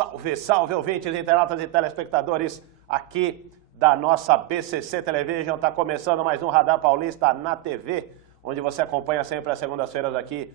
Salve, salve, ouvintes, internautas e telespectadores aqui da nossa BCC Television. Está começando mais um Radar Paulista na TV, onde você acompanha sempre às segundas-feiras aqui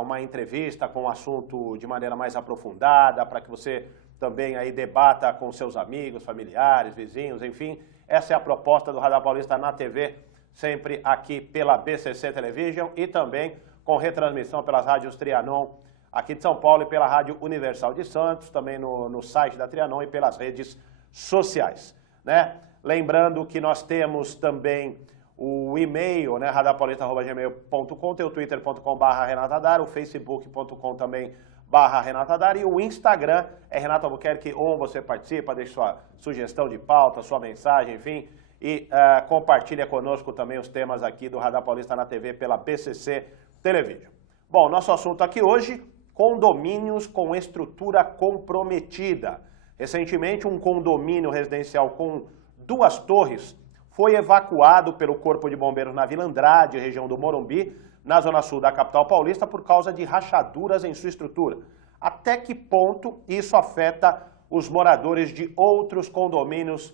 uma entrevista com um assunto de maneira mais aprofundada, para que você também aí debata com seus amigos, familiares, vizinhos, enfim. Essa é a proposta do Radar Paulista na TV, sempre aqui pela BCC Television e também com retransmissão pelas rádios Trianon aqui de São Paulo e pela Rádio Universal de Santos, também no site da Trianon e pelas redes sociais, né? Lembrando que nós temos também o e-mail, né, radarpaulista@gmail.com, tem o twitter.com/renatadar, o facebook.com também /renatadar e o Instagram é Renato Albuquerque, onde você participa, deixa sua sugestão de pauta, sua mensagem, enfim, e compartilha conosco também os temas aqui do Radar Paulista na TV pela BCC Television. Bom, nosso assunto aqui hoje, condomínios com estrutura comprometida. Recentemente, um condomínio residencial com 2 torres foi evacuado pelo Corpo de Bombeiros na Vila Andrade, região do Morumbi, na zona sul da capital paulista, por causa de rachaduras em sua estrutura. Até que ponto isso afeta os moradores de outros condomínios,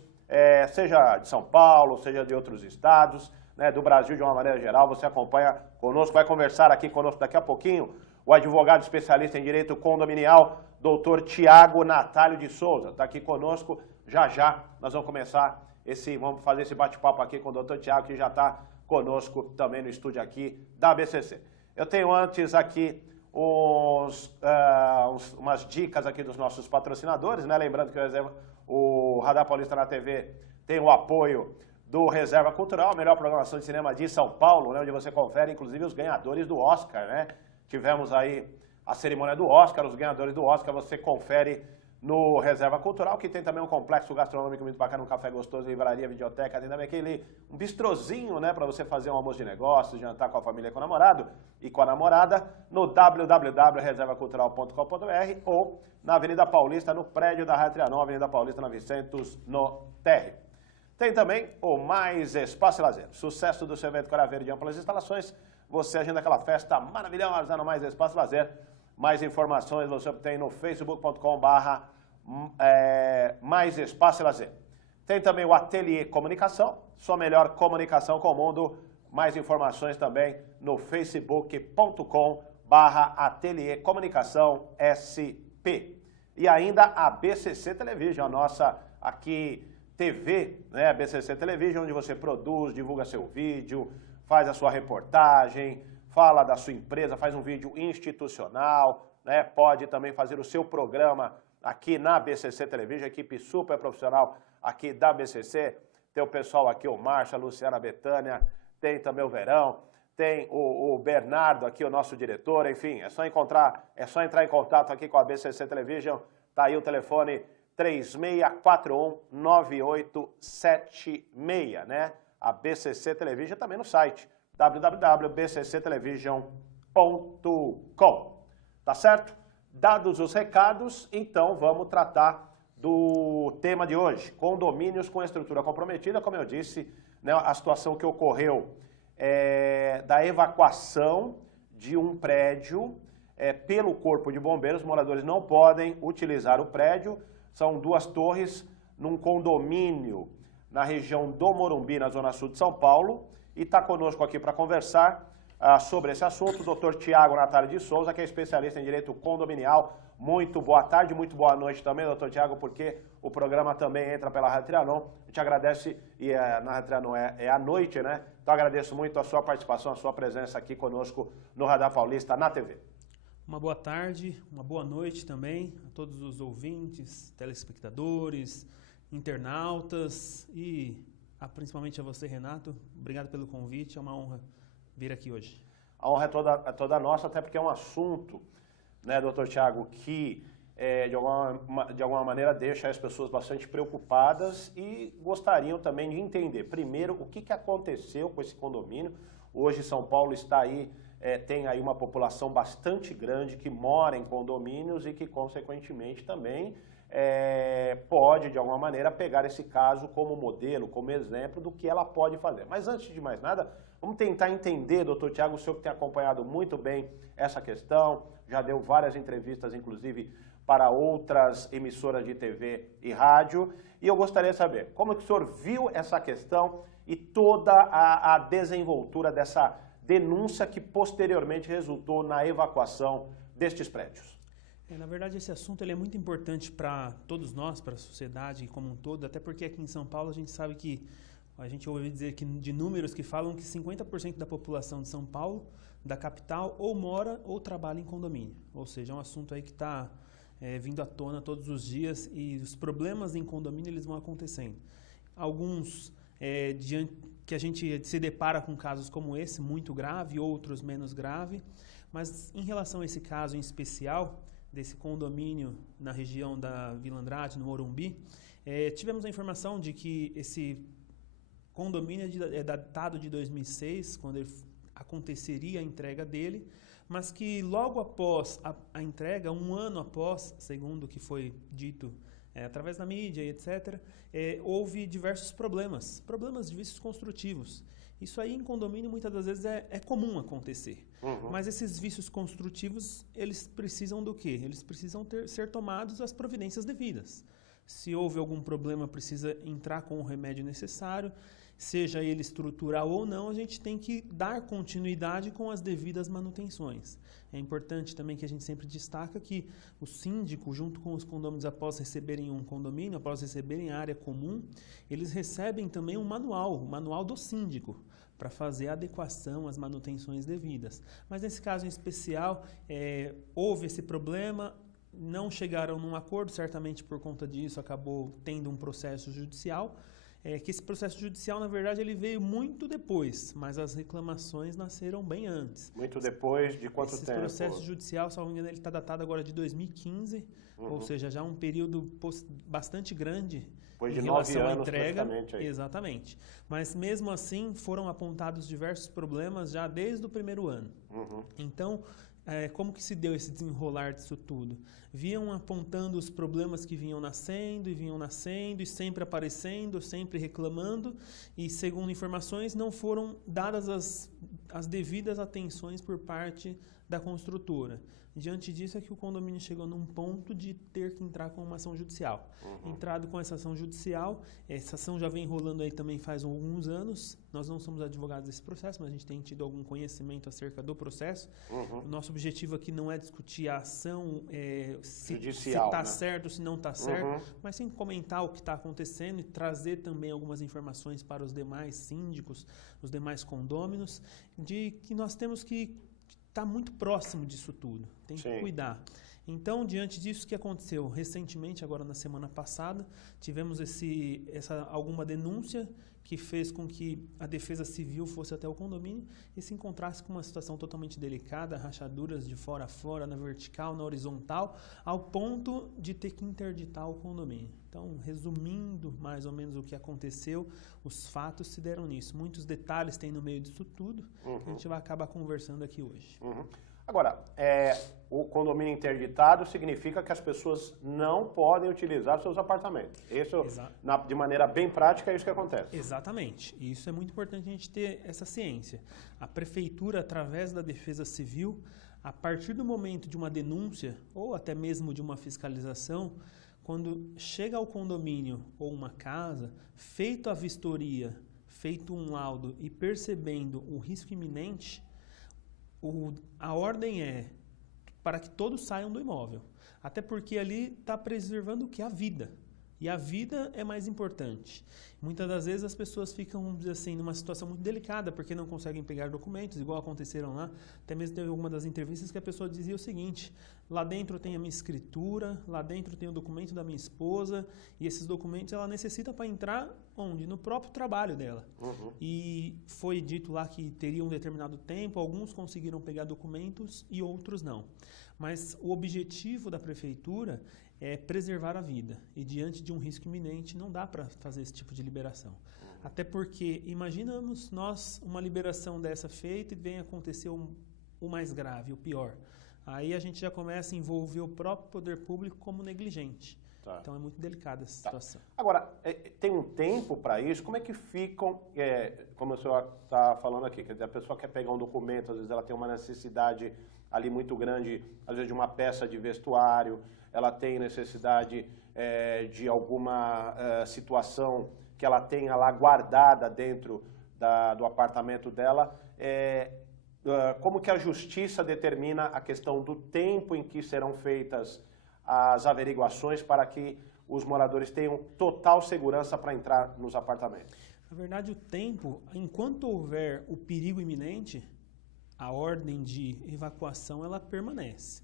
seja de São Paulo, seja de outros estados, né, do Brasil de uma maneira geral? Você acompanha conosco, vai conversar aqui conosco daqui a pouquinho o advogado especialista em direito condominial, doutor Tiago Natalio de Souza. Está aqui conosco, já nós vamos começar vamos fazer esse bate-papo aqui com o doutor Tiago, que já está conosco também no estúdio aqui da BCC. Eu tenho antes aqui umas dicas aqui dos nossos patrocinadores, né? Lembrando que o Radar Paulista na TV tem o apoio do Reserva Cultural, a melhor programação de cinema de São Paulo, né, onde você confere inclusive os ganhadores do Oscar, né? Tivemos aí a cerimônia do Oscar, os ganhadores do Oscar, você confere no Reserva Cultural, que tem também um complexo gastronômico muito bacana, um café gostoso, livraria, videoteca, tem também um bistrozinho, né, para você fazer um almoço de negócios, jantar com a família e com o namorado e com a namorada, no www.reservacultural.com.br ou na Avenida Paulista, no prédio da Rádio Trianon, Avenida Paulista, na Vicentos, no térreo. Tem também o Mais Espaço e Lazer. Sucesso do seu evento Coreia Verde de amplas instalações. Você agenda aquela festa maravilhosa no Mais Espaço e Lazer. Mais informações você obtém no facebook.com/Mais Espaço e Lazer. Tem também o Ateliê Comunicação, sua melhor comunicação com o mundo. Mais informações também no facebook.com/Ateliê Comunicação SP. E ainda a BCC Television, a nossa aqui TV, né, a BCC Television, onde você produz, divulga seu vídeo, faz a sua reportagem, fala da sua empresa, faz um vídeo institucional, né, pode também fazer o seu programa aqui na BCC Television, equipe super profissional aqui da BCC, tem o pessoal aqui, o Márcio, a Luciana, a Betânia, tem também o Verão, tem o Bernardo aqui, o nosso diretor, enfim, é só entrar em contato aqui com a BCC Television, tá aí o telefone 3641-9876, né? A BCC Television também no site www.bcctelevision.com. Tá certo? Dados os recados, então vamos tratar do tema de hoje, condomínios com estrutura comprometida. Como eu disse, né, a situação que ocorreu da evacuação de um prédio pelo Corpo de Bombeiros. Os moradores não podem utilizar o prédio. São 2 torres num condomínio na região do Morumbi, na zona sul de São Paulo. E está conosco aqui para conversar sobre esse assunto o doutor Tiago Natalio de Souza, que é especialista em direito condominial. Muito boa tarde, muito boa noite também, doutor Tiago, porque o programa também entra pela Rádio Trianon. A gente agradece, e na Rádio Trianon é à noite, né? Então agradeço muito a sua participação, a sua presença aqui conosco no Radar Paulista na TV. Uma boa tarde, uma boa noite também a todos os ouvintes, telespectadores, internautas e principalmente a você, Renato. Obrigado pelo convite, é uma honra vir aqui hoje. A honra é toda nossa, até porque é um assunto, né, doutor Tiago, que de alguma maneira deixa as pessoas bastante preocupadas e gostariam também de entender, primeiro, o que aconteceu com esse condomínio. Hoje São Paulo está aí, tem aí uma população bastante grande que mora em condomínios e que, consequentemente, também pode, de alguma maneira, pegar esse caso como modelo, como exemplo do que ela pode fazer. Mas, antes de mais nada, vamos tentar entender, doutor Tiago, o senhor que tem acompanhado muito bem essa questão, já deu várias entrevistas, inclusive, para outras emissoras de TV e rádio. E eu gostaria de saber como que o senhor viu essa questão e toda a desenvoltura dessa denúncia que posteriormente resultou na evacuação destes prédios. Na verdade, esse assunto ele é muito importante para todos nós, para a sociedade como um todo, até porque aqui em São Paulo a gente sabe que, a gente ouve dizer que, de números que falam que 50% da população de São Paulo, da capital, ou mora ou trabalha em condomínio. Ou seja, é um assunto aí que está vindo à tona todos os dias e os problemas em condomínio eles vão acontecendo. Alguns que a gente se depara com casos como esse, muito grave, outros menos grave, mas em relação a esse caso em especial, desse condomínio na região da Vila Andrade, no Morumbi, tivemos a informação de que esse condomínio é datado de 2006, quando aconteceria a entrega dele, mas que logo após a entrega, um ano após, segundo o que foi dito através da mídia e etc., houve diversos problemas de vícios construtivos. Isso aí em condomínio muitas das vezes é comum acontecer. Uhum. Mas esses vícios construtivos, eles precisam do quê? Eles precisam ser tomados as providências devidas. Se houve algum problema, precisa entrar com o remédio necessário, seja ele estrutural ou não, a gente tem que dar continuidade com as devidas manutenções. É importante também que a gente sempre destaca que o síndico, junto com os condôminos, após receberem um condomínio, após receberem a área comum, eles recebem também um manual, o manual do síndico, para fazer a adequação às manutenções devidas. Mas nesse caso em especial, houve esse problema, não chegaram num acordo, certamente por conta disso acabou tendo um processo judicial, que esse processo judicial, na verdade, ele veio muito depois, mas as reclamações nasceram bem antes. Muito depois de quanto tempo? Esse processo judicial, salvo engano, ele está datado agora de 2015, ou seja, já um período bastante grande depois de em relação 9 à anos, entrega. praticamente. Aí. Exatamente. Mas mesmo assim, foram apontados diversos problemas já desde o primeiro ano. Então, como que se deu esse desenrolar disso tudo? Vinham apontando os problemas que vinham nascendo e sempre aparecendo, sempre reclamando e, segundo informações, não foram dadas as devidas atenções por parte da construtora. Diante disso é que o condomínio chegou num ponto de ter que entrar com uma ação judicial. Entrado com essa ação judicial, essa ação já vem rolando aí também faz alguns anos. Nós não somos advogados desse processo, mas a gente tem tido algum conhecimento acerca do processo. O nosso objetivo aqui não é discutir a ação, se está certo, se não está certo, mas sim comentar o que está acontecendo e trazer também algumas informações para os demais síndicos, os demais condôminos, de que nós temos que está muito próximo disso tudo, tem que cuidar. Então, diante disso, o que aconteceu? Recentemente, agora na semana passada, tivemos alguma denúncia que fez com que a Defesa Civil fosse até o condomínio e se encontrasse com uma situação totalmente delicada, rachaduras de fora a fora, na vertical, na horizontal, ao ponto de ter que interditar o condomínio. Então, resumindo mais ou menos o que aconteceu, os fatos se deram nisso. Muitos detalhes tem no meio disso tudo, que a gente vai acabar conversando aqui hoje. Agora, o condomínio interditado significa que as pessoas não podem utilizar seus apartamentos. Isso, de maneira bem prática, é isso que acontece. Exatamente. E isso é muito importante a gente ter essa ciência. A prefeitura, através da Defesa Civil, a partir do momento de uma denúncia, ou até mesmo de uma fiscalização, quando chega ao condomínio ou uma casa, feito a vistoria, feito um laudo e percebendo o risco iminente, a ordem é para que todos saiam do imóvel. Até porque ali está preservando o que? A vida. E a vida é mais importante. Muitas das vezes as pessoas ficam, vamos dizer assim, numa situação muito delicada, porque não conseguem pegar documentos, igual aconteceram lá. Até mesmo teve alguma das entrevistas que a pessoa dizia o seguinte: lá dentro tem a minha escritura, lá dentro tem o documento da minha esposa, e esses documentos ela necessita para entrar onde? No próprio trabalho dela. E foi dito lá que teria um determinado tempo, alguns conseguiram pegar documentos e outros não. Mas o objetivo da prefeitura é preservar a vida. E diante de um risco iminente, não dá para fazer esse tipo de liberação. Até porque, imaginamos nós uma liberação dessa feita e vem acontecer o mais grave, o pior. Aí a gente já começa a envolver o próprio poder público como negligente. Tá. Então é muito delicada essa situação. Agora, tem um tempo para isso? Como é que ficam, como o senhor está falando aqui, quer dizer, a pessoa quer pegar um documento, às vezes ela tem uma necessidade ali muito grande, às vezes de uma peça de vestuário, ela tem necessidade de alguma situação que ela tenha lá guardada dentro do apartamento dela. Como que a justiça determina a questão do tempo em que serão feitas as averiguações para que os moradores tenham total segurança para entrar nos apartamentos? Na verdade, o tempo, enquanto houver o perigo iminente, a ordem de evacuação ela permanece.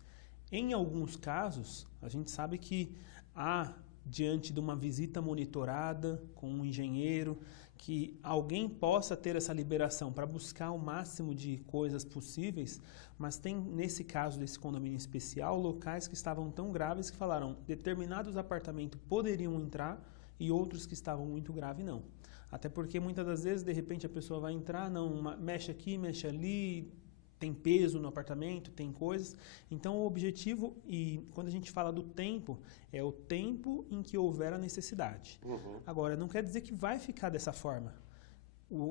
Em alguns casos, a gente sabe que há, diante de uma visita monitorada com um engenheiro, que alguém possa ter essa liberação para buscar o máximo de coisas possíveis, mas tem, nesse caso desse condomínio especial, locais que estavam tão graves que falaram determinados apartamentos poderiam entrar e outros que estavam muito graves não. Até porque muitas das vezes, de repente, a pessoa vai entrar, mexe aqui, mexe ali, tem peso no apartamento, tem coisas. Então, o objetivo, e quando a gente fala do tempo, é o tempo em que houver a necessidade. Uhum. Agora, não quer dizer que vai ficar dessa forma.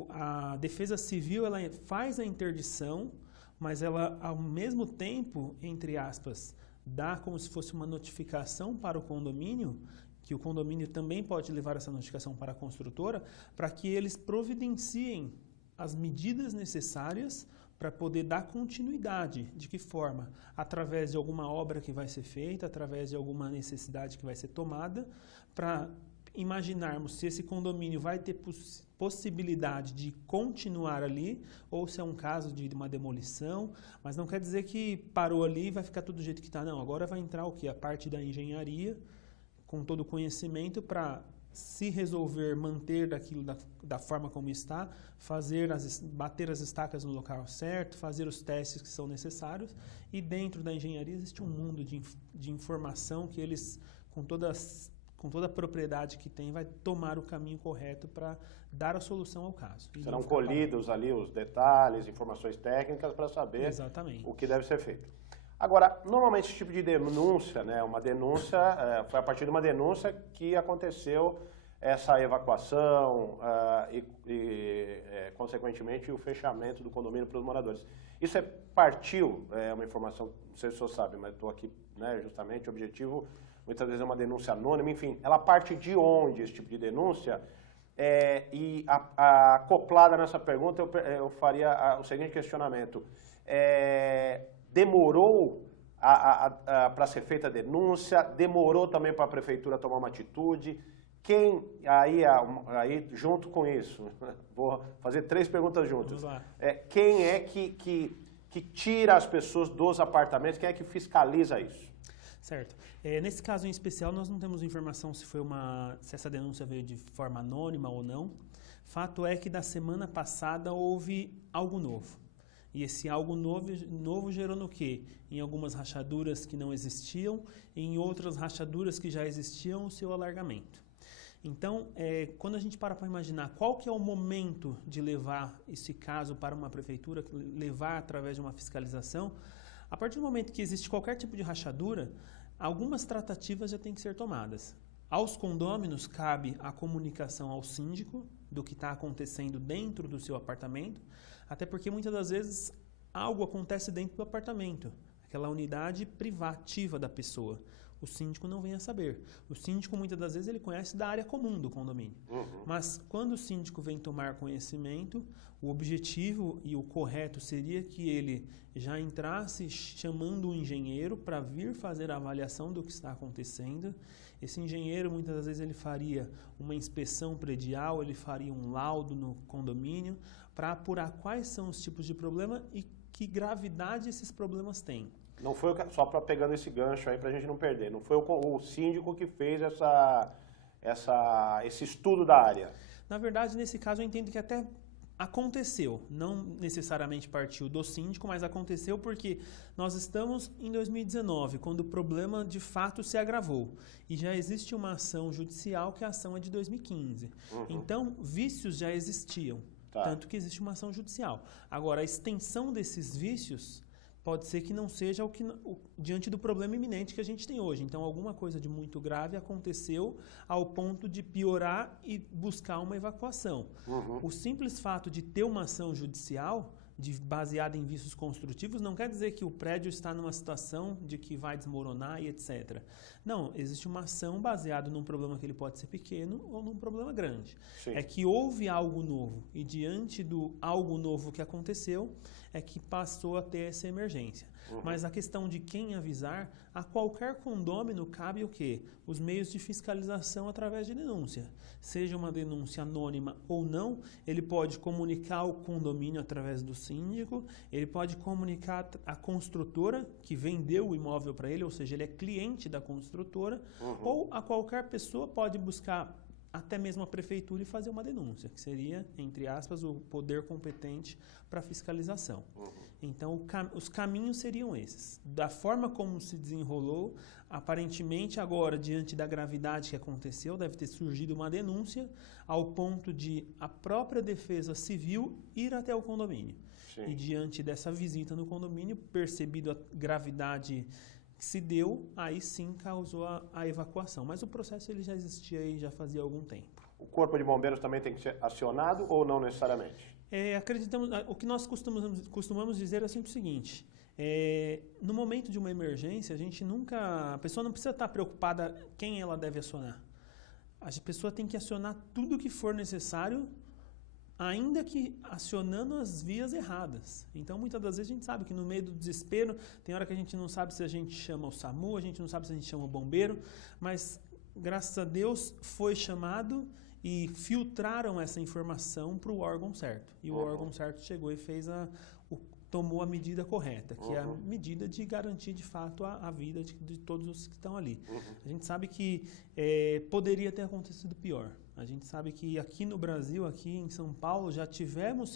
A Defesa Civil ela faz a interdição, mas ela, ao mesmo tempo, entre aspas, dá como se fosse uma notificação para o condomínio, que o condomínio também pode levar essa notificação para a construtora, para que eles providenciem as medidas necessárias para poder dar continuidade. De que forma? Através de alguma obra que vai ser feita, através de alguma necessidade que vai ser tomada, para imaginarmos se esse condomínio vai ter possibilidade de continuar ali, ou se é um caso de uma demolição, mas não quer dizer que parou ali e vai ficar tudo do jeito que está, não. Agora vai entrar o quê? A parte da engenharia, com todo o conhecimento, para se resolver manter daquilo da forma como está, bater as estacas no local certo, fazer os testes que são necessários, e dentro da engenharia existe um mundo de informação que eles, com toda a propriedade que tem, vai tomar o caminho correto para dar a solução ao caso. Serão colhidos ali os detalhes, informações técnicas para saber Exatamente. O que deve ser feito. Agora, normalmente esse tipo de denúncia, né, uma denúncia, foi a partir de uma denúncia que aconteceu essa evacuação consequentemente, o fechamento do condomínio para os moradores. Isso partiu, uma informação, não sei se o senhor sabe, mas estou aqui, né, justamente, o objetivo, muitas vezes é uma denúncia anônima, enfim, ela parte de onde esse tipo de denúncia? E acoplada nessa pergunta, eu faria o seguinte questionamento. Demorou para ser feita a denúncia? Demorou também para a prefeitura tomar uma atitude? Quem, aí junto com isso, vou fazer 3 perguntas juntas. Quem é que tira as pessoas dos apartamentos? Quem é que fiscaliza isso? Certo. Nesse caso em especial, nós não temos informação se essa denúncia veio de forma anônima ou não. Fato é que da semana passada houve algo novo. E esse algo novo gerou no quê? Em algumas rachaduras que não existiam, em outras rachaduras que já existiam, o seu alargamento. Então, quando a gente para imaginar qual que é o momento de levar esse caso para uma prefeitura, levar através de uma fiscalização, a partir do momento que existe qualquer tipo de rachadura, algumas tratativas já têm que ser tomadas. Aos condôminos cabe a comunicação ao síndico do que está acontecendo dentro do seu apartamento, até porque muitas das vezes algo acontece dentro do apartamento, aquela unidade privativa da pessoa. O síndico não vem a saber. O síndico, muitas das vezes, ele conhece da área comum do condomínio. Uhum. Mas, quando o síndico vem tomar conhecimento, o objetivo e o correto seria que ele já entrasse chamando um engenheiro para vir fazer a avaliação do que está acontecendo. Esse engenheiro, muitas das vezes, ele faria uma inspeção predial, ele faria um laudo no condomínio para apurar quais são os tipos de problema e que gravidade esses problemas têm. Não foi, só para pegando esse gancho aí para a gente não perder, não foi o síndico que fez esse estudo da área? Na verdade, nesse caso, eu entendo que até aconteceu, não necessariamente partiu do síndico, mas aconteceu porque nós estamos em 2019, quando o problema de fato se agravou. E já existe uma ação judicial, que a ação é de 2015. Uhum. Então, vícios já existiam, tanto que existe uma ação judicial. Agora, a extensão desses vícios pode ser que não seja diante do problema iminente que a gente tem hoje. Então, alguma coisa de muito grave aconteceu ao ponto de piorar e buscar uma evacuação. O simples fato de ter uma ação judicial baseada em vícios construtivos não quer dizer que o prédio está numa situação de que vai desmoronar e etc. Não, existe uma ação baseada num problema que ele pode ser pequeno ou num problema grande. Sim. É que houve algo novo e diante do algo novo que aconteceu é que passou a ter essa emergência. Mas a questão de quem avisar, a qualquer condômino cabe o quê? Os meios de fiscalização através de denúncia. Seja uma denúncia anônima ou não, ele pode comunicar ao condomínio através do síndico, ele pode comunicar a construtora que vendeu o imóvel para ele, ou seja, ele é cliente da construtora, ou a qualquer pessoa pode buscar até mesmo a prefeitura e fazer uma denúncia, que seria, entre aspas, o poder competente para fiscalização. Então, os caminhos seriam esses. Da forma como se desenrolou, aparentemente agora, diante da gravidade que aconteceu, deve ter surgido uma denúncia ao ponto de a própria defesa civil ir até o condomínio. Sim. E diante dessa visita no condomínio, percebido a gravidade que se deu, aí sim causou a evacuação. Mas o processo ele já existia e já fazia algum tempo. O Corpo de Bombeiros também tem que ser acionado ou não necessariamente? O que nós costumamos dizer é sempre o seguinte, no momento de uma emergência, a pessoa não precisa estar preocupada quem ela deve acionar. A pessoa tem que acionar tudo o que for necessário, ainda que acionando as vias erradas. Então, muitas das vezes a gente sabe que no meio do desespero, tem hora que a gente não sabe se a gente chama o SAMU, a gente não sabe se a gente chama o bombeiro, mas graças a Deus foi chamado e filtraram essa informação para o órgão certo. E o órgão certo chegou e tomou a medida correta, que é a medida de garantir de fato a vida de todos os que estão ali. A gente sabe que poderia ter acontecido pior. A gente sabe que aqui no Brasil, aqui em São Paulo, já tivemos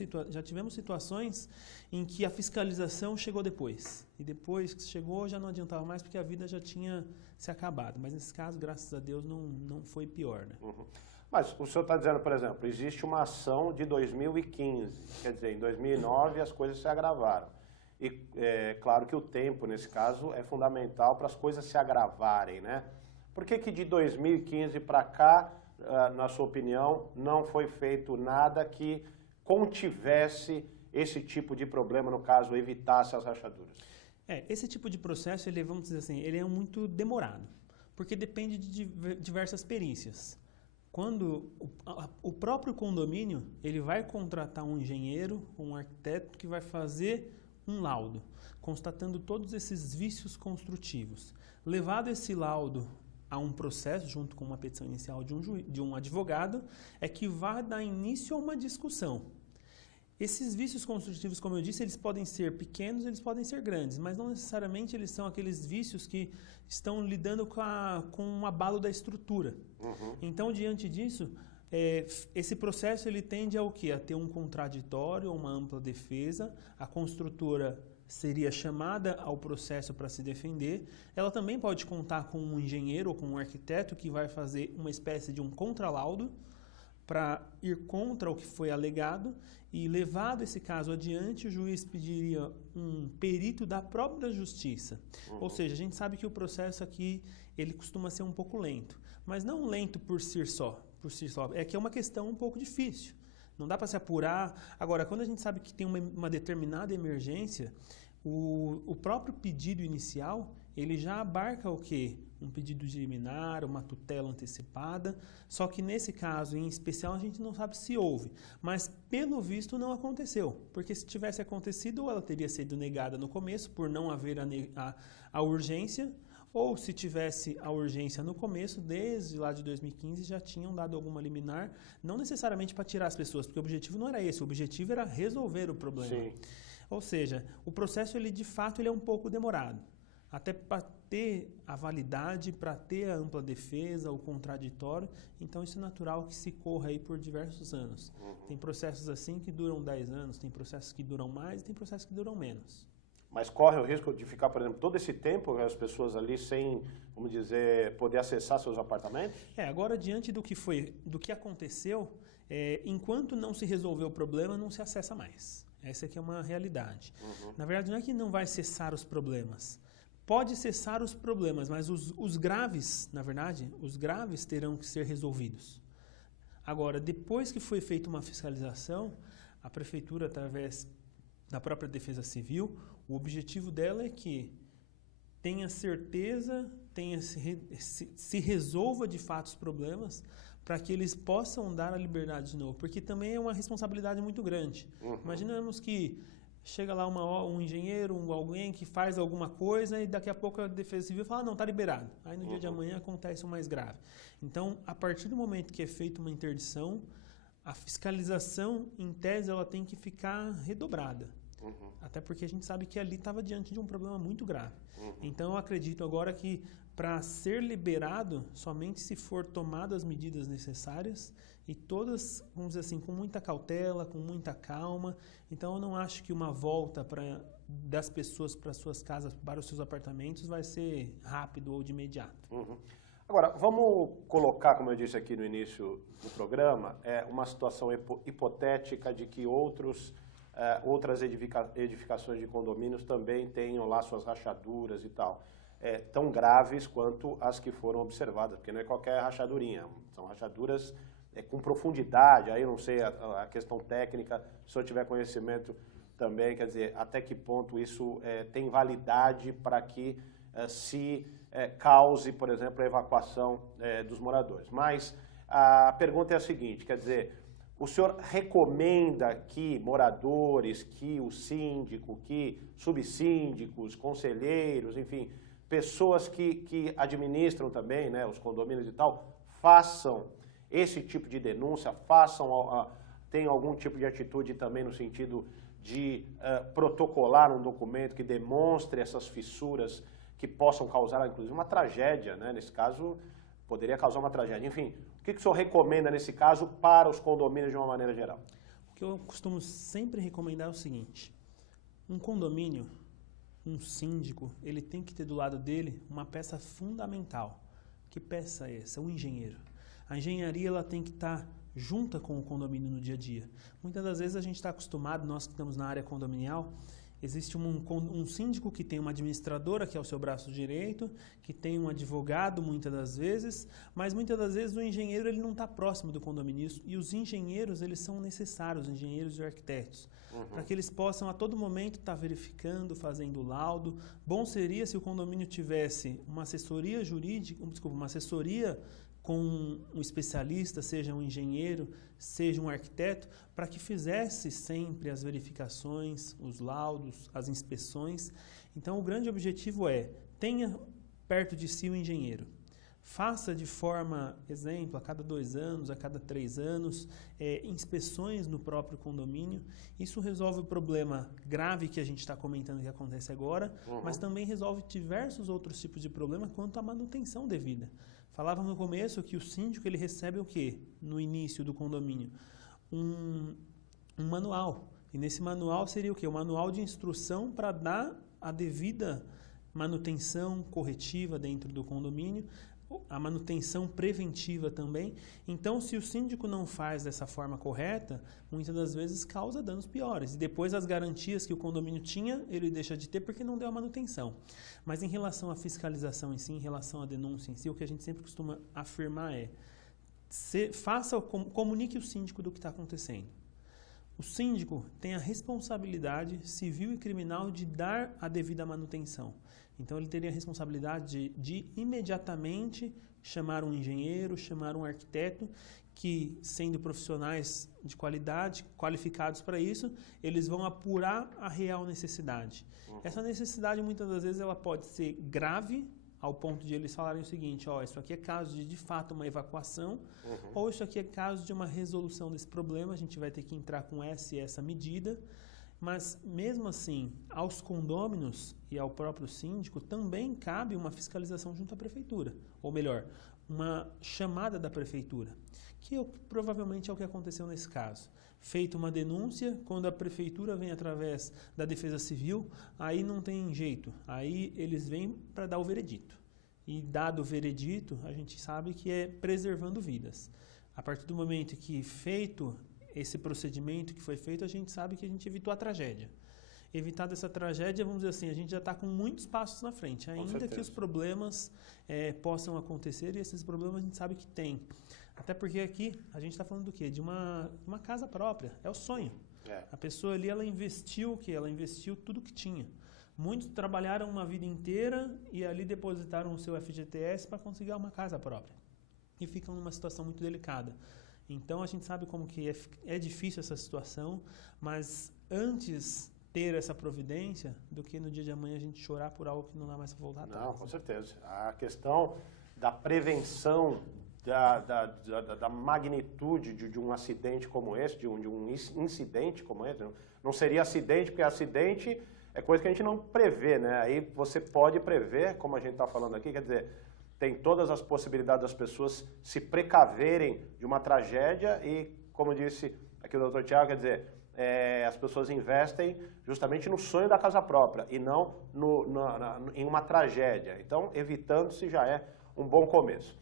situações em que a fiscalização chegou depois. E depois que chegou já não adiantava mais porque a vida já tinha se acabado. Mas nesse caso, graças a Deus, não foi pior, né? Mas o senhor está dizendo, por exemplo, existe uma ação de 2015, quer dizer, em 2009 as coisas se agravaram. E é claro que o tempo, nesse caso, é fundamental para as coisas se agravarem, né? Por que de 2015 para cá, na sua opinião, não foi feito nada que contivesse esse tipo de problema, no caso, evitasse as rachaduras? Esse tipo de processo, vamos dizer assim, ele é muito demorado, porque depende de diversas perícias. Quando o próprio condomínio, ele vai contratar um engenheiro, um arquiteto que vai fazer um laudo, constatando todos esses vícios construtivos. Levado esse laudo a um processo, junto com uma petição inicial de um advogado, é que vai dar início a uma discussão. Esses vícios construtivos, como eu disse, eles podem ser pequenos, eles podem ser grandes, mas não necessariamente eles são aqueles vícios que estão lidando com um abalo da estrutura. Então, diante disso, esse processo ele tende ao quê? A ter um contraditório, uma ampla defesa, a construtora seria chamada ao processo para se defender. Ela também pode contar com um engenheiro ou com um arquiteto que vai fazer uma espécie de um contralaudo para ir contra o que foi alegado e, levado esse caso adiante, o juiz pediria um perito da própria justiça. Ou seja, a gente sabe que o processo aqui ele costuma ser um pouco lento, mas não lento por si só, é que é uma questão um pouco difícil. Não dá para se apurar. Agora, quando a gente sabe que tem uma determinada emergência, o próprio pedido inicial, ele já abarca o quê? Um pedido de liminar, uma tutela antecipada, só que nesse caso em especial a gente não sabe se houve, mas pelo visto não aconteceu, porque se tivesse acontecido ela teria sido negada no começo por não haver a urgência, ou se tivesse a urgência no começo, desde lá de 2015 já tinham dado alguma liminar, não necessariamente para tirar as pessoas, porque o objetivo não era esse, o objetivo era resolver o problema. Sim. Ou seja, o processo ele de fato ele é um pouco demorado. Até para ter a validade, para ter a ampla defesa, o contraditório. Então, isso é natural que se corra aí por diversos anos. Tem processos assim que duram 10 anos, tem processos que duram mais e tem processos que duram menos. Mas corre o risco de ficar, por exemplo, todo esse tempo as pessoas ali sem, vamos dizer, poder acessar seus apartamentos? Agora, diante do que aconteceu, enquanto não se resolver o problema, não se acessa mais. Essa aqui é uma realidade. Na verdade, não é que não vai cessar os problemas. Pode cessar os problemas, mas os graves, na verdade, os graves terão que ser resolvidos. Agora, depois que foi feita uma fiscalização, a prefeitura, através da própria Defesa Civil, o objetivo dela é que tenha certeza, se resolva de fato os problemas, para que eles possam dar a liberdade de novo, porque também é uma responsabilidade muito grande. Imaginamos que chega lá um engenheiro, alguém que faz alguma coisa e daqui a pouco a Defesa Civil fala, não, está liberado. Aí no dia de amanhã acontece o mais grave. Então, a partir do momento que é feita uma interdição, a fiscalização, em tese, ela tem que ficar redobrada. Até porque a gente sabe que ali estava diante de um problema muito grave. Então, eu acredito agora que para ser liberado, somente se for tomadas as medidas necessárias e todas, vamos dizer assim, com muita cautela, com muita calma. Então, eu não acho que uma volta das pessoas para suas casas, para os seus apartamentos, vai ser rápido ou de imediato. Agora, vamos colocar, como eu disse aqui no início do programa, uma situação hipotética de que outras edificações de condomínios também tenham lá suas rachaduras e tal. Tão graves quanto as que foram observadas, porque não é qualquer rachadurinha, são rachaduras com profundidade, aí eu não sei a questão técnica, se o senhor tiver conhecimento também, quer dizer, até que ponto isso tem validade para que se cause, por exemplo, a evacuação dos moradores. Mas a pergunta é a seguinte, quer dizer, o senhor recomenda que moradores, que o síndico, que subsíndicos, conselheiros, enfim, pessoas que administram também, né, os condomínios e tal, façam esse tipo de denúncia, tenham algum tipo de atitude também no sentido de protocolar um documento que demonstre essas fissuras que possam causar, inclusive, uma tragédia, né? Nesse caso, poderia causar uma tragédia. Enfim, o que o senhor recomenda nesse caso para os condomínios de uma maneira geral? O que eu costumo sempre recomendar é o seguinte, um condomínio, um síndico, ele tem que ter do lado dele uma peça fundamental. Que peça é essa? O engenheiro. A engenharia ela tem que estar junta com o condomínio no dia a dia. Muitas das vezes a gente está acostumado, nós que estamos na área condominial, existe um síndico que tem uma administradora, que é o seu braço direito, que tem um advogado muitas das vezes, mas muitas das vezes o engenheiro ele não está próximo do condomínio. E os engenheiros eles são necessários, os engenheiros e arquitetos, para que eles possam a todo momento estar verificando, fazendo laudo. Bom seria se o condomínio tivesse uma assessoria jurídica, uma assessoria com um especialista, seja um engenheiro, seja um arquiteto, para que fizesse sempre as verificações, os laudos, as inspeções. Então, o grande objetivo é, tenha perto de si o engenheiro. Faça de forma, exemplo, a cada 2 anos, a cada 3 anos, inspeções no próprio condomínio. Isso resolve o problema grave que a gente está comentando que acontece agora, mas também resolve diversos outros tipos de problema quanto à manutenção devida. Falava no começo que o síndico ele recebe o quê? No início do condomínio? Um manual. E nesse manual seria o quê? Um manual de instrução para dar a devida manutenção corretiva dentro do condomínio, a manutenção preventiva também. Então, se o síndico não faz dessa forma correta, muitas das vezes causa danos piores. E depois as garantias que o condomínio tinha, ele deixa de ter porque não deu a manutenção. Mas em relação à fiscalização em si, em relação à denúncia em si, o que a gente sempre costuma afirmar é comunique o síndico do que está acontecendo. O síndico tem a responsabilidade civil e criminal de dar a devida manutenção. Então, ele teria a responsabilidade de imediatamente chamar um engenheiro, chamar um arquiteto, que, sendo profissionais de qualidade, qualificados para isso, eles vão apurar a real necessidade. Essa necessidade, muitas das vezes, ela pode ser grave, ao ponto de eles falarem o seguinte, isso aqui é caso de fato, uma evacuação, ou isso aqui é caso de uma resolução desse problema, a gente vai ter que entrar com essa medida. Mas, mesmo assim, aos condôminos e ao próprio síndico também cabe uma fiscalização junto à prefeitura. Ou melhor, uma chamada da prefeitura, que provavelmente é o que aconteceu nesse caso. Feita uma denúncia, quando a prefeitura vem através da Defesa Civil, aí não tem jeito. Aí eles vêm para dar o veredito. E dado o veredito, a gente sabe que é preservando vidas. A partir do momento que feito esse procedimento que foi feito, a gente sabe que a gente evitou a tragédia. Evitada essa tragédia, vamos dizer assim, a gente já está com muitos passos na frente, ainda que os problemas possam acontecer, e esses problemas a gente sabe que tem. Até porque aqui a gente está falando do quê? De uma casa própria, é o sonho. A pessoa ali, ela investiu o quê? Ela investiu tudo que tinha. Muitos trabalharam uma vida inteira e ali depositaram o seu FGTS para conseguir uma casa própria. E ficam numa situação muito delicada. Então a gente sabe como que é difícil essa situação, mas antes ter essa providência do que no dia de amanhã a gente chorar por algo que não dá mais para voltar atrás. Não, com certeza. A questão da prevenção da magnitude de um acidente como esse, de um incidente como esse, não seria acidente, porque acidente é coisa que a gente não prevê, né? Aí você pode prever, como a gente está falando aqui, quer dizer, tem todas as possibilidades das pessoas se precaverem de uma tragédia e, como disse aqui o Dr. Tiago, quer dizer, as pessoas investem justamente no sonho da casa própria e não em uma tragédia. Então, evitando-se já é um bom começo.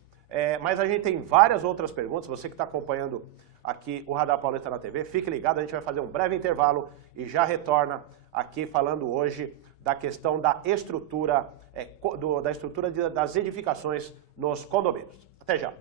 Mas a gente tem várias outras perguntas. Você que está acompanhando aqui o Radar Paulista na TV, fique ligado, a gente vai fazer um breve intervalo e já retorna aqui falando hoje da questão da estrutura, das edificações nos condomínios. Até já.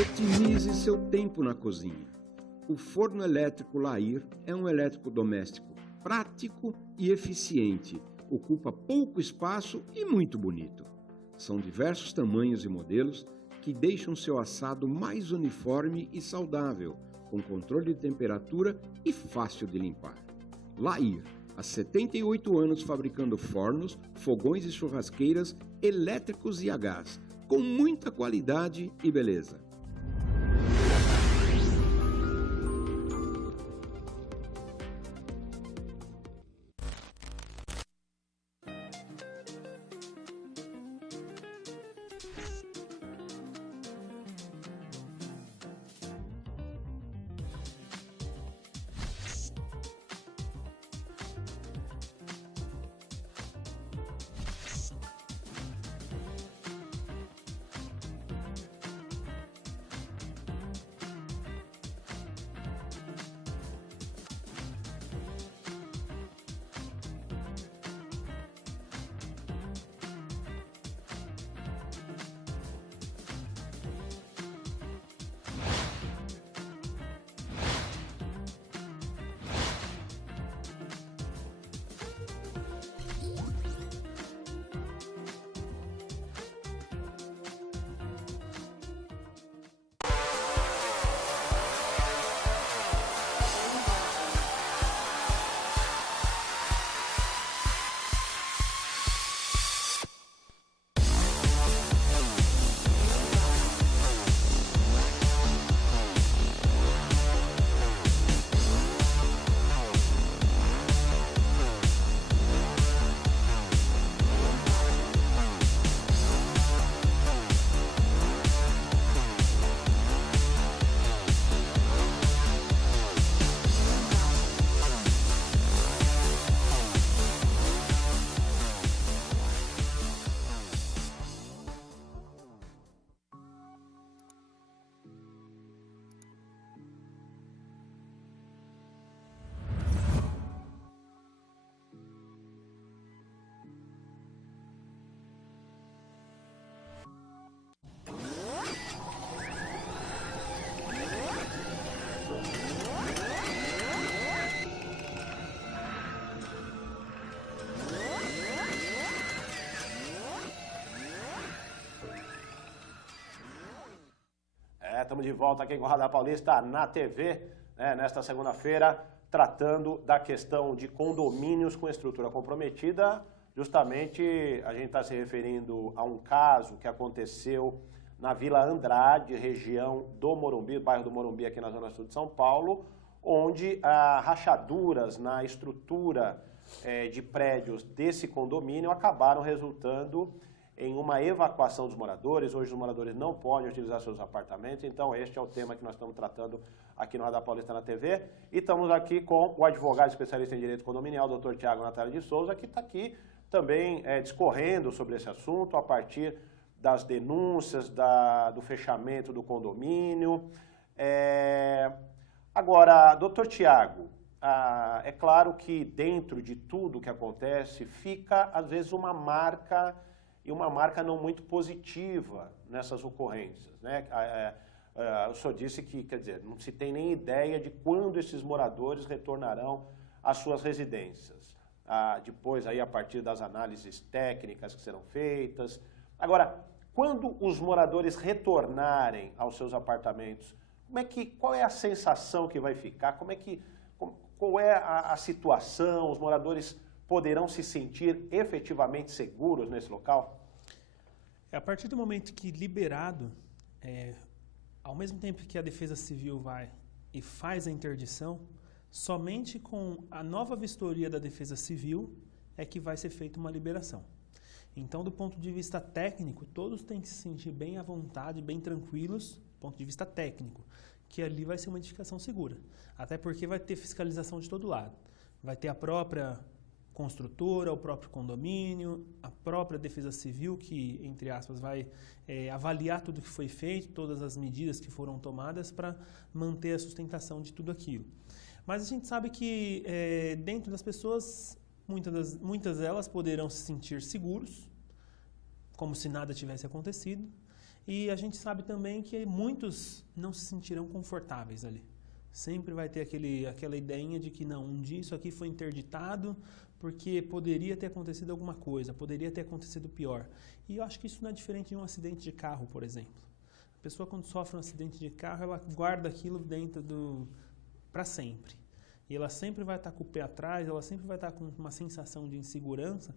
Otimize seu tempo na cozinha. O forno elétrico Lair é um eletrodoméstico prático e eficiente, ocupa pouco espaço e muito bonito. São diversos tamanhos e modelos que deixam seu assado mais uniforme e saudável, com controle de temperatura e fácil de limpar. Lair, há 78 anos fabricando fornos, fogões e churrasqueiras elétricos e a gás, com muita qualidade e beleza. Estamos de volta aqui com o Radar Paulista na TV, né, nesta segunda-feira, tratando da questão de condomínios com estrutura comprometida. Justamente a gente está se referindo a um caso que aconteceu na Vila Andrade, região do Morumbi, bairro do Morumbi, aqui na Zona Sul de São Paulo, onde rachaduras na estrutura de prédios desse condomínio acabaram resultando em uma evacuação dos moradores. Hoje os moradores não podem utilizar seus apartamentos, então este é o tema que nós estamos tratando aqui no Radar Paulista na TV. E estamos aqui com o advogado especialista em direito condominial, Dr. Tiago Natália de Souza, que está aqui também discorrendo sobre esse assunto a partir das denúncias do fechamento do condomínio. Agora, doutor Tiago, é claro que dentro de tudo que acontece fica, às vezes, uma marca, e uma marca não muito positiva nessas ocorrências, né? O senhor disse que, quer dizer, não se tem nem ideia de quando esses moradores retornarão às suas residências. Depois, aí, a partir das análises técnicas que serão feitas. Agora, quando os moradores retornarem aos seus apartamentos, qual é a sensação que vai ficar? Qual é a situação? Os moradores poderão se sentir efetivamente seguros nesse local? A partir do momento que liberado, ao mesmo tempo que a Defesa Civil vai e faz a interdição, somente com a nova vistoria da Defesa Civil é que vai ser feita uma liberação. Então, do ponto de vista técnico, todos têm que se sentir bem à vontade, bem tranquilos, do ponto de vista técnico, que ali vai ser uma edificação segura. Até porque vai ter fiscalização de todo lado. Vai ter a própria construtora, o próprio condomínio, a própria Defesa Civil, que, entre aspas, vai avaliar tudo que foi feito, todas as medidas que foram tomadas para manter a sustentação de tudo aquilo. Mas a gente sabe que dentro das pessoas, muitas delas poderão se sentir seguros, como se nada tivesse acontecido, e a gente sabe também que muitos não se sentirão confortáveis ali. Sempre vai ter aquela ideinha de que não, um dia isso aqui foi interditado porque poderia ter acontecido alguma coisa, poderia ter acontecido pior. E eu acho que isso não é diferente de um acidente de carro, por exemplo. A pessoa, quando sofre um acidente de carro, ela guarda aquilo dentro para sempre. E ela sempre vai estar com o pé atrás, ela sempre vai estar com uma sensação de insegurança,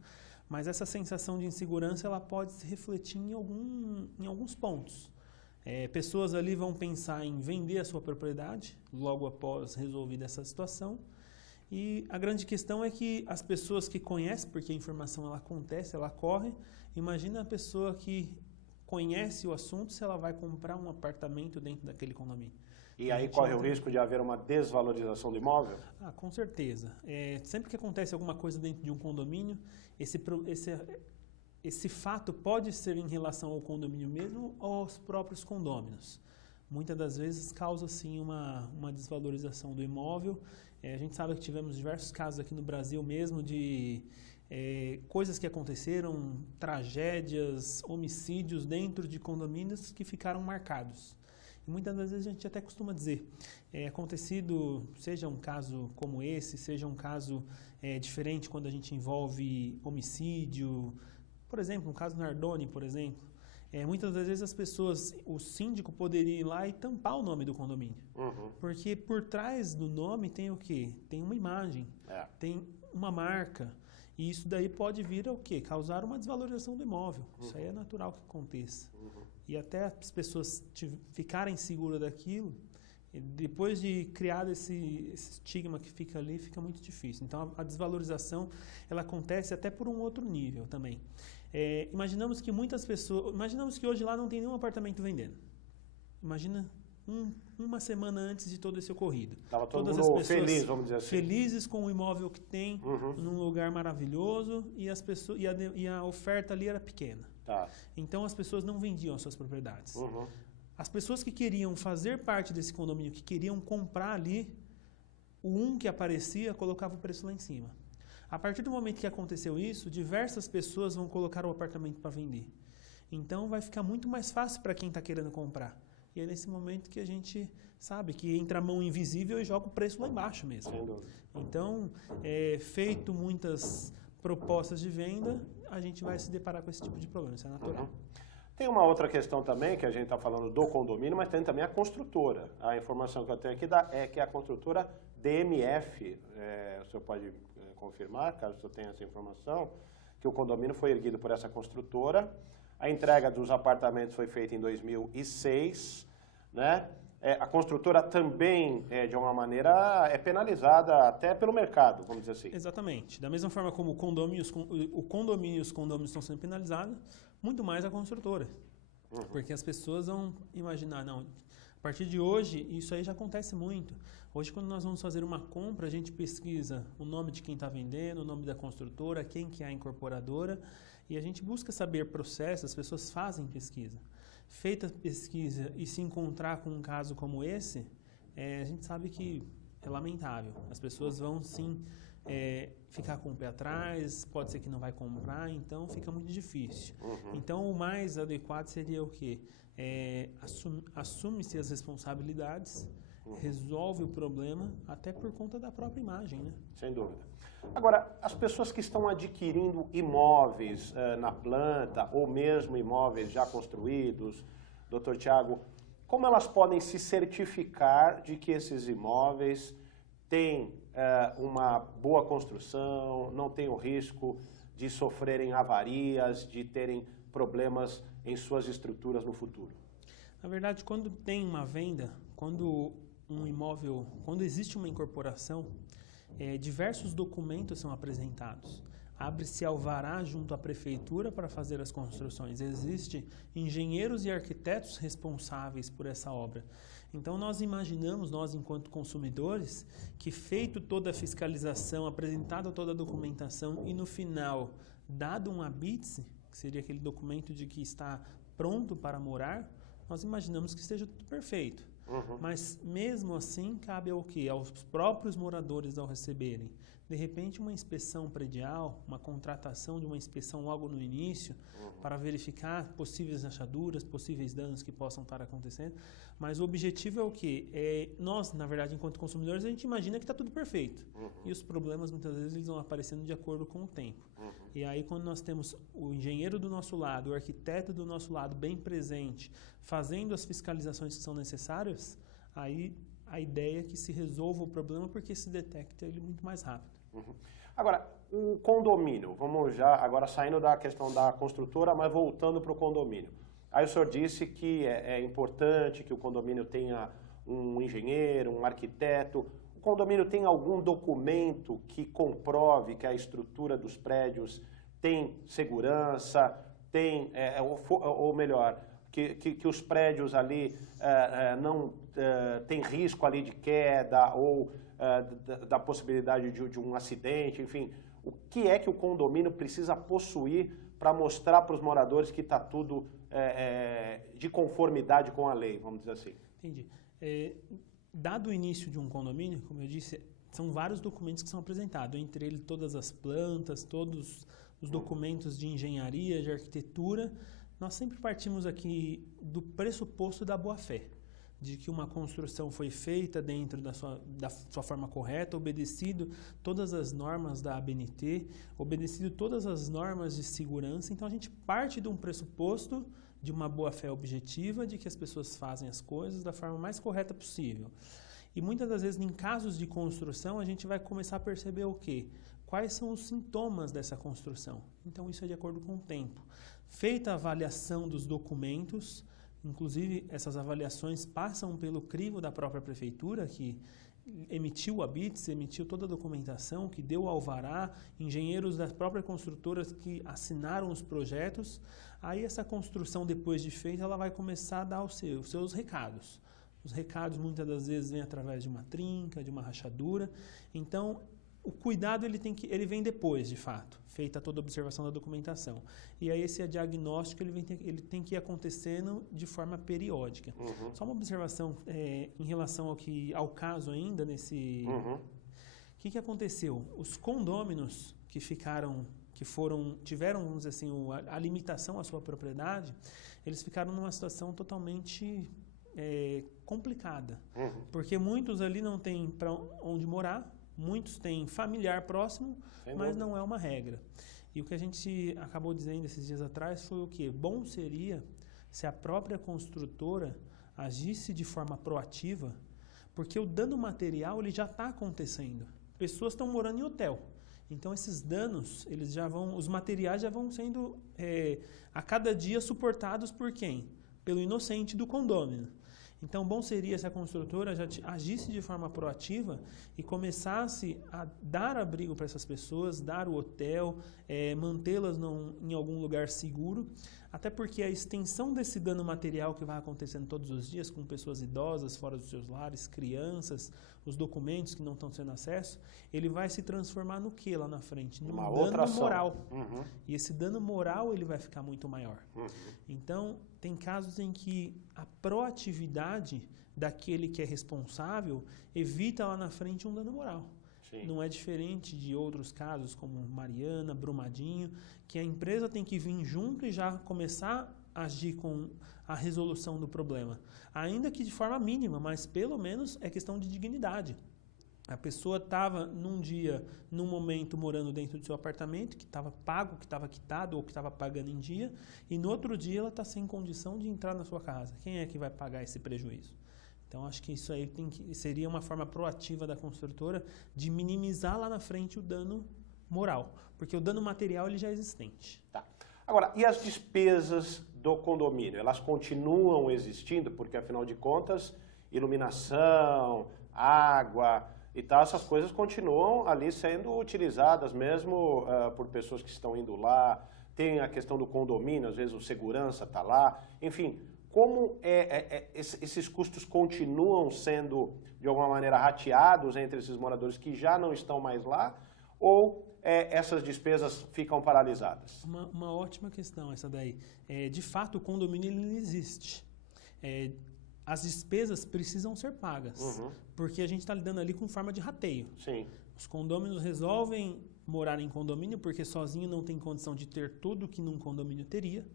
mas essa sensação de insegurança ela pode se refletir em alguns pontos. Pessoas ali vão pensar em vender a sua propriedade logo após resolvida essa situação. E a grande questão é que as pessoas que conhecem, porque a informação ela acontece, ela corre, imagina a pessoa que conhece o assunto se ela vai comprar um apartamento dentro daquele condomínio. E aí corre o risco de haver uma desvalorização do imóvel? Com certeza. Sempre que acontece alguma coisa dentro de um condomínio, esse fato pode ser em relação ao condomínio mesmo ou aos próprios condôminos. Muitas das vezes causa, sim, uma desvalorização do imóvel. A gente sabe que tivemos diversos casos aqui no Brasil mesmo de coisas que aconteceram, tragédias, homicídios dentro de condomínios que ficaram marcados. E muitas das vezes a gente até costuma dizer, acontecido, seja um caso como esse, seja um caso diferente quando a gente envolve homicídio, por exemplo, um caso Nardoni, por exemplo, muitas das vezes as pessoas, o síndico poderia ir lá e tampar o nome do condomínio. Uhum. Porque por trás do nome tem o quê? Tem uma imagem, tem uma marca. E isso daí pode vir a o quê? Causar uma desvalorização do imóvel. Uhum. Isso aí é natural que aconteça. Uhum. E até as pessoas ficarem seguras daquilo, depois de criar esse estigma que fica ali, fica muito difícil. Então a desvalorização ela acontece até por um outro nível também. Imaginamos que hoje lá não tem nenhum apartamento vendendo. Imagina uma semana antes de todo esse ocorrido. Estava todo mundo feliz, vamos dizer assim. Felizes com o imóvel que tem, num lugar maravilhoso, e a oferta ali era pequena. Tá. Então as pessoas não vendiam as suas propriedades. Uhum. As pessoas que queriam fazer parte desse condomínio, que queriam comprar ali, o que aparecia colocava o preço lá em cima. A partir do momento que aconteceu isso, diversas pessoas vão colocar o apartamento para vender. Então vai ficar muito mais fácil para quem está querendo comprar. E é nesse momento que a gente sabe que entra a mão invisível e joga o preço lá embaixo mesmo. Então, feito muitas propostas de venda, a gente vai se deparar com esse tipo de problema, isso é natural. Tem uma outra questão também, que a gente está falando do condomínio, mas tem também a construtora. A informação que eu tenho aqui é que a construtora DMF, o senhor pode confirmar, caso o senhor tenha essa informação, que o condomínio foi erguido por essa construtora. A entrega dos apartamentos foi feita em 2006, né? A construtora também, de uma maneira, é penalizada até pelo mercado, vamos dizer assim. Exatamente. Da mesma forma como o condomínio e os condôminos estão sendo penalizados, muito mais a construtora. Porque as pessoas vão imaginar, não, a partir de hoje, isso aí já acontece muito. Hoje, quando nós vamos fazer uma compra, a gente pesquisa o nome de quem está vendendo, o nome da construtora, quem que é a incorporadora, e a gente busca saber processos, as pessoas fazem pesquisa. Feita a pesquisa e se encontrar com um caso como esse, a gente sabe que é lamentável. As pessoas vão sim ficar com o pé atrás, pode ser que não vai comprar, então fica muito difícil. Então o mais adequado seria o quê? Assume-se as responsabilidades, resolve o problema, até por conta da própria imagem, né? Sem dúvida. Agora, as pessoas que estão adquirindo imóveis na planta ou mesmo imóveis já construídos, Dr. Tiago, como elas podem se certificar de que esses imóveis têm uma boa construção, não têm o risco de sofrerem avarias, de terem problemas em suas estruturas no futuro? Na verdade, quando tem uma venda, quando existe uma incorporação, diversos documentos são apresentados. Abre-se alvará junto à prefeitura para fazer as construções. Existem engenheiros e arquitetos responsáveis por essa obra. Então nós imaginamos, nós enquanto consumidores, que feito toda a fiscalização, apresentada toda a documentação e no final dado um habite, que seria aquele documento de que está pronto para morar, nós imaginamos que esteja tudo perfeito. Mas mesmo assim, cabe ao quê? Aos próprios moradores ao receberem. De repente, uma inspeção predial, uma contratação de uma inspeção logo no início, para verificar possíveis rachaduras, possíveis danos que possam estar acontecendo. Mas o objetivo é o quê? Nós, na verdade, enquanto consumidores, a gente imagina que está tudo perfeito. E os problemas, muitas vezes, eles vão aparecendo de acordo com o tempo. E aí, quando nós temos o engenheiro do nosso lado, o arquiteto do nosso lado bem presente, fazendo as fiscalizações que são necessárias, aí a ideia é que se resolva o problema porque se detecta ele muito mais rápido. Agora, o condomínio, vamos já agora saindo da questão da construtora, mas voltando para o condomínio. Aí o senhor disse que é importante que o condomínio tenha um engenheiro, um arquiteto. O condomínio tem algum documento que comprove que a estrutura dos prédios tem segurança, tem, ou melhor, que os prédios ali não tem risco ali de queda ou da possibilidade de um acidente, enfim. O que é que o condomínio precisa possuir para mostrar para os moradores que está tudo de conformidade com a lei, vamos dizer assim? Entendi. Dado o início de um condomínio, como eu disse, são vários documentos que são apresentados, entre eles todas as plantas, todos os documentos de engenharia, de arquitetura. Nós sempre partimos aqui do pressuposto da boa-fé, de que uma construção foi feita dentro da sua forma correta, obedecido todas as normas da ABNT, obedecido todas as normas de segurança. Então a gente parte de um pressuposto de uma boa-fé objetiva, de que as pessoas fazem as coisas da forma mais correta possível. E muitas das vezes, em casos de construção, a gente vai começar a perceber o quê? Quais são os sintomas dessa construção? Então isso é de acordo com o tempo. Feita a avaliação dos documentos, inclusive essas avaliações passam pelo crivo da própria prefeitura, que emitiu o habite, emitiu toda a documentação, que deu o alvará, engenheiros das próprias construtoras que assinaram os projetos. Aí essa construção, depois de feita, ela vai começar a dar os seus recados. Os recados muitas das vezes vêm através de uma trinca, de uma rachadura. Então, o cuidado ele vem depois, de fato, feita toda a observação da documentação. E aí esse diagnóstico ele tem que ir acontecendo de forma periódica. Só uma observação em relação ao caso ainda nesse... O que aconteceu? Os condôminos que tiveram, vamos dizer assim, a limitação à sua propriedade, eles ficaram numa situação totalmente complicada. Porque muitos ali não têm para onde morar, muitos têm familiar próximo, mas não é uma regra. E o que a gente acabou dizendo esses dias atrás foi o quê? Bom seria se a própria construtora agisse de forma proativa, porque o dano material ele já está acontecendo. Pessoas estão morando em hotel. Então esses danos, os materiais já vão sendo a cada dia suportados por quem? Pelo inocente do condômino. Então, bom seria se a construtora já agisse de forma proativa e começasse a dar abrigo para essas pessoas, dar o hotel, mantê-las em algum lugar seguro, até porque a extensão desse dano material que vai acontecendo todos os dias com pessoas idosas fora dos seus lares, crianças, os documentos que não estão sendo acessos, ele vai se transformar no que lá na frente? Num dano moral. Uhum. E esse dano moral ele vai ficar muito maior. Uhum. Então, tem casos em que a proatividade daquele que é responsável evita lá na frente um dano moral. Sim. Não é diferente de outros casos como Mariana, Brumadinho, que a empresa tem que vir junto e já começar a agir com a resolução do problema. Ainda que de forma mínima, mas pelo menos é questão de dignidade. A pessoa estava num momento morando dentro do seu apartamento, que estava pago, que estava quitado ou que estava pagando em dia, e no outro dia ela está sem condição de entrar na sua casa. Quem é que vai pagar esse prejuízo? Então, acho que isso aí seria uma forma proativa da construtora de minimizar lá na frente o dano moral, porque o dano material ele já é existente. Tá. Agora, e as despesas do condomínio? Elas continuam existindo? Porque, afinal de contas, iluminação, água e tal, essas coisas continuam ali sendo utilizadas mesmo por pessoas que estão indo lá. Tem a questão do condomínio, às vezes o segurança está lá, enfim. Como esses custos continuam sendo, de alguma maneira, rateados entre esses moradores que já não estão mais lá, ou essas despesas ficam paralisadas? Uma ótima questão essa daí. De fato, o condomínio ele não existe. As despesas precisam ser pagas, porque a gente está lidando ali com forma de rateio. Sim. Os condôminos resolvem morar em condomínio porque sozinho não tem condição de ter tudo que num condomínio teria.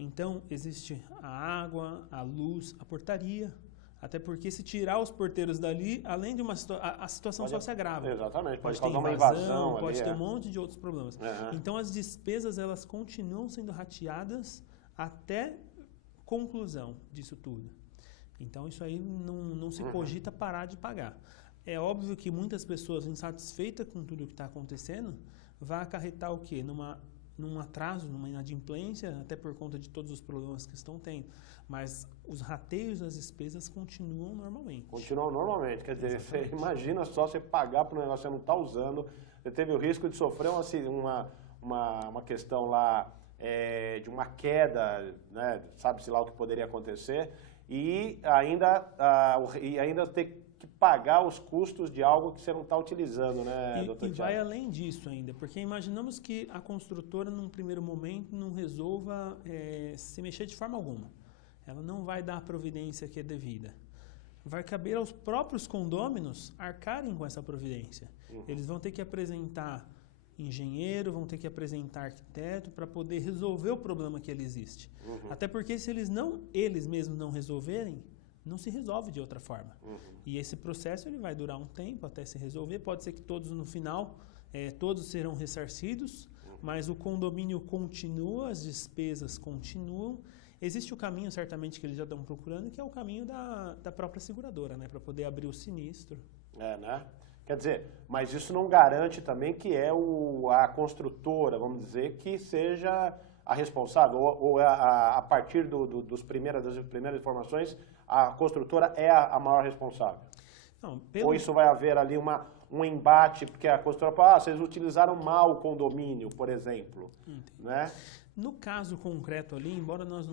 Então, existe a água, a luz, a portaria, até porque se tirar os porteiros dali, além de a situação só se agrava. Exatamente, pode ter uma invasão pode ter um monte de outros problemas. Uhum. Então, as despesas elas continuam sendo rateadas até conclusão disso tudo. Então, isso aí não se cogita parar de pagar. É óbvio que muitas pessoas insatisfeitas com tudo que está acontecendo, vai acarretar o quê? Num atraso, numa inadimplência, até por conta de todos os problemas que estão tendo. Mas os rateios das despesas continuam normalmente. Continuam normalmente. Quer dizer, você imagina só você pagar para um negócio que você não está usando. Você teve o risco de sofrer uma questão lá de uma queda, né? Sabe-se lá o que poderia acontecer, e ainda ter que pagar os custos de algo que você não está utilizando, né, doutor Thiago? E vai além disso ainda, porque imaginamos que a construtora, num primeiro momento, não resolva se mexer de forma alguma. Ela não vai dar a providência que é devida. Vai caber aos próprios condôminos arcarem com essa providência. Eles vão ter que apresentar engenheiro, vão ter que apresentar arquiteto para poder resolver o problema que ele existe. Até porque se eles mesmos não resolverem, não se resolve de outra forma. E esse processo ele vai durar um tempo até se resolver. Pode ser que todos no final, todos serão ressarcidos, mas o condomínio continua, as despesas continuam. Existe o caminho, certamente, que eles já estão procurando, que é o caminho da própria seguradora, né, para poder abrir o sinistro. Né? Quer dizer, mas isso não garante também que a construtora, vamos dizer, que seja a responsável, ou a partir das primeiras informações, a construtora é a maior responsável? Não, ou isso vai haver ali um embate, porque a construtora fala, vocês utilizaram mal o condomínio, por exemplo. Né? No caso concreto ali, embora nós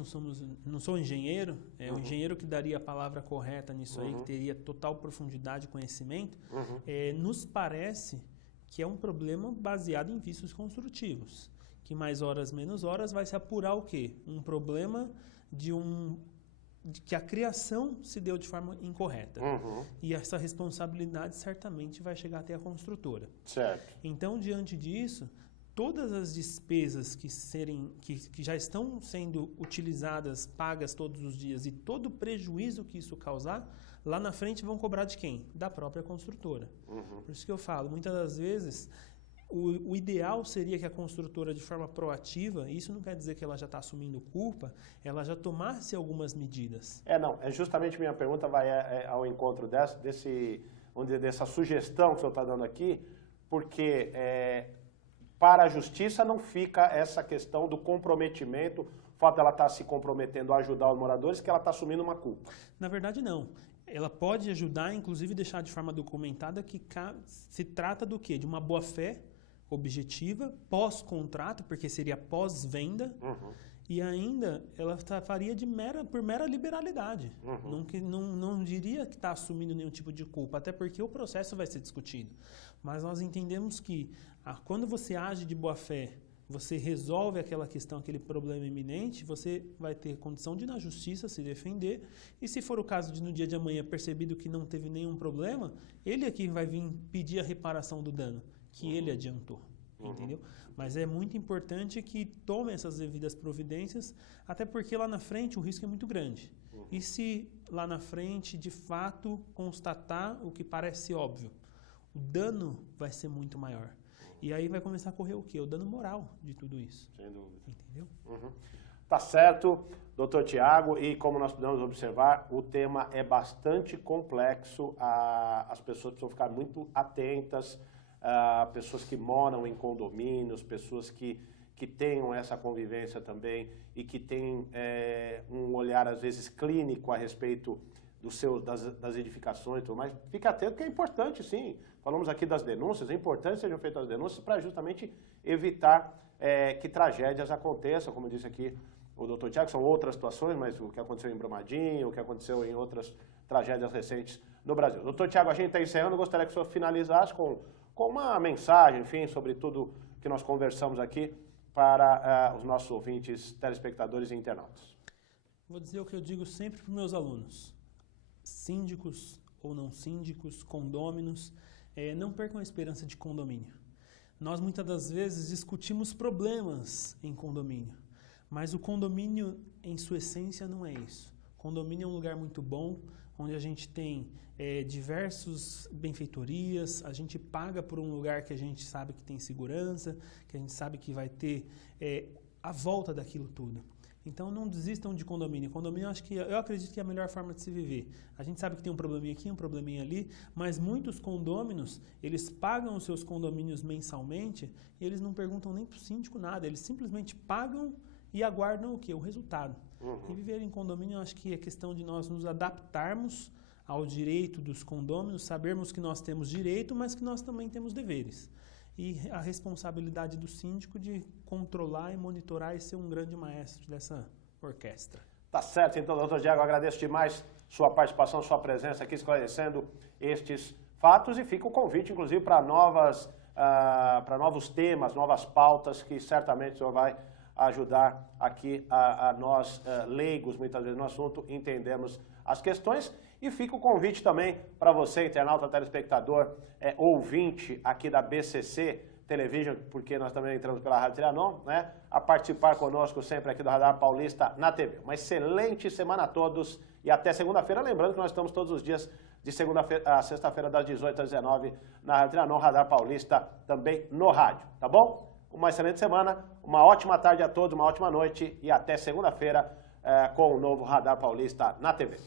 não sou engenheiro, o engenheiro que daria a palavra correta nisso aí, que teria total profundidade e conhecimento, nos parece que é um problema baseado em vícios construtivos. Que mais horas, menos horas, vai se apurar o quê? Um problema de que a criação se deu de forma incorreta. E essa responsabilidade certamente vai chegar até a construtora. Certo. Então, diante disso, todas as despesas que já estão sendo utilizadas, pagas todos os dias, e todo o prejuízo que isso causar, lá na frente vão cobrar de quem? Da própria construtora. Por isso que eu falo, muitas das vezes, O ideal seria que a construtora, de forma proativa, isso não quer dizer que ela já está assumindo culpa, ela já tomasse algumas medidas. Não, justamente minha pergunta vai ao encontro dessa sugestão que o senhor está dando aqui, porque para a justiça não fica essa questão do comprometimento, o fato dela estar se comprometendo a ajudar os moradores, que ela está assumindo uma culpa. Na verdade, não. Ela pode ajudar, inclusive deixar de forma documentada que se trata do quê? De uma boa-fé objetiva, pós-contrato, porque seria pós-venda, e ainda ela faria por mera liberalidade. Não diria que está assumindo nenhum tipo de culpa, até porque o processo vai ser discutido. Mas nós entendemos que quando você age de boa-fé, você resolve aquela questão, aquele problema iminente, você vai ter condição de ir na justiça se defender, e se for o caso de no dia de amanhã percebido que não teve nenhum problema, ele aqui vai vir pedir a reparação do dano que ele adiantou, entendeu? Mas é muito importante que tome essas devidas providências, até porque lá na frente o risco é muito grande. E se lá na frente, de fato, constatar o que parece óbvio, o dano vai ser muito maior. E aí vai começar a correr o quê? O dano moral de tudo isso. Sem dúvida. Entendeu? Tá certo, doutor Tiago, e como nós podemos observar, o tema é bastante complexo, as pessoas precisam ficar muito atentas, pessoas que moram em condomínios, pessoas que tenham essa convivência também e que têm um olhar, às vezes, clínico a respeito das edificações e tudo mais. Fique atento que é importante, sim. Falamos aqui das denúncias, é importante que sejam feitas as denúncias para justamente evitar que tragédias aconteçam, como disse aqui o doutor Tiago, são outras situações, mas o que aconteceu em Brumadinho, o que aconteceu em outras tragédias recentes no Brasil. Doutor Tiago, a gente está encerrando, eu gostaria que o senhor finalizasse com uma mensagem, enfim, sobre tudo que nós conversamos aqui para os nossos ouvintes, telespectadores e internautas. Vou dizer o que eu digo sempre para os meus alunos. Síndicos ou não síndicos, condôminos, não percam a esperança de condomínio. Nós muitas das vezes discutimos problemas em condomínio, mas o condomínio em sua essência não é isso. Condomínio é um lugar muito bom, onde a gente tem diversas benfeitorias, a gente paga por um lugar que a gente sabe que tem segurança, que a gente sabe que vai ter a volta daquilo tudo. Então não desistam de condomínio. Condomínio eu acredito que é a melhor forma de se viver. A gente sabe que tem um probleminha aqui, um probleminha ali, mas muitos condôminos, eles pagam os seus condomínios mensalmente e eles não perguntam nem para o síndico nada, eles simplesmente pagam e aguardam o quê? O resultado. E viver em condomínio, eu acho que é questão de nós nos adaptarmos ao direito dos condôminos, sabermos que nós temos direito, mas que nós também temos deveres. E a responsabilidade do síndico de controlar e monitorar e ser um grande maestro dessa orquestra. Tá certo, então, doutor Tiago, agradeço demais sua participação, sua presença aqui esclarecendo estes fatos e fica o convite, inclusive, para novos temas, novas pautas que certamente o senhor vai ajudar aqui a nós, leigos, muitas vezes no assunto, entendemos as questões. E fica o convite também para você, internauta, telespectador, ouvinte aqui da BCC Television, porque nós também entramos pela Rádio Trianon, né, a participar conosco sempre aqui do Radar Paulista na TV. Uma excelente semana a todos e até segunda-feira. Lembrando que nós estamos todos os dias de segunda-feira a sexta-feira, das 18 às 19 na Rádio Trianon, Radar Paulista também no rádio, tá bom? Uma excelente semana, uma ótima tarde a todos, uma ótima noite e até segunda-feira com o novo Radar Paulista na TV.